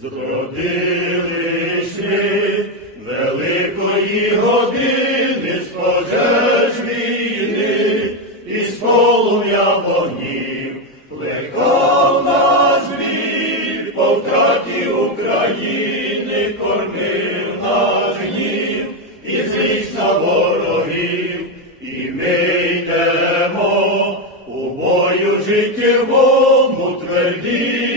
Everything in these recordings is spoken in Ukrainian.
Зродились ми великої години з пожеж війни полум'я вогнів плекав нас біль по України, кормив нас гнів і зріс на ворогів, і ми йдемо у бою життєвому тверді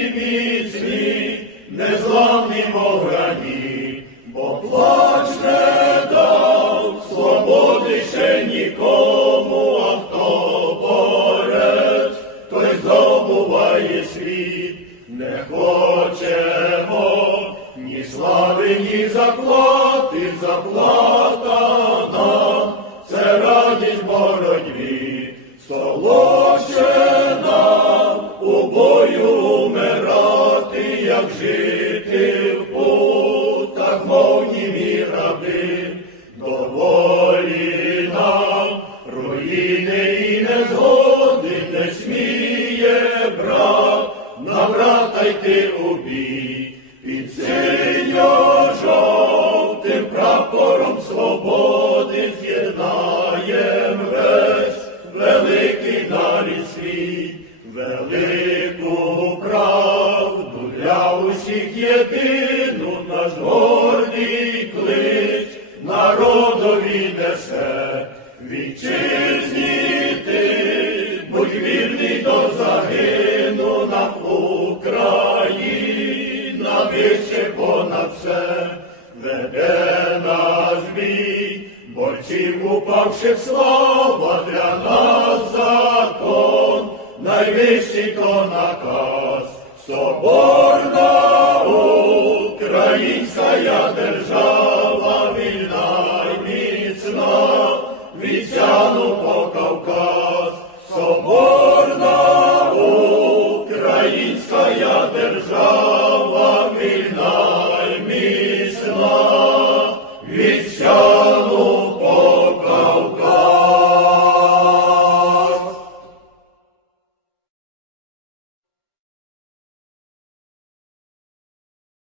не зламнемо грані, бо плач не дав свободи ще нікому, а хто борець, той забуває світ, не хочемо, ні слави, ні заплати, заплата нам, це радість боротьбі, соло. так, мов німі раби, доволі нам руїни і незгоди, не сміє брат, на брата йти у бій, під синьо жовтим прапором свободи з'єднаєм весь великий нарід свій, велику правду для усіх єдину наш. Вітчизні ти, будь вільний до загину на Україна, вище понад все, веде нас бій, борців упавши слава для нас закон, найвищий то наказ, соборна. і всяну покажу.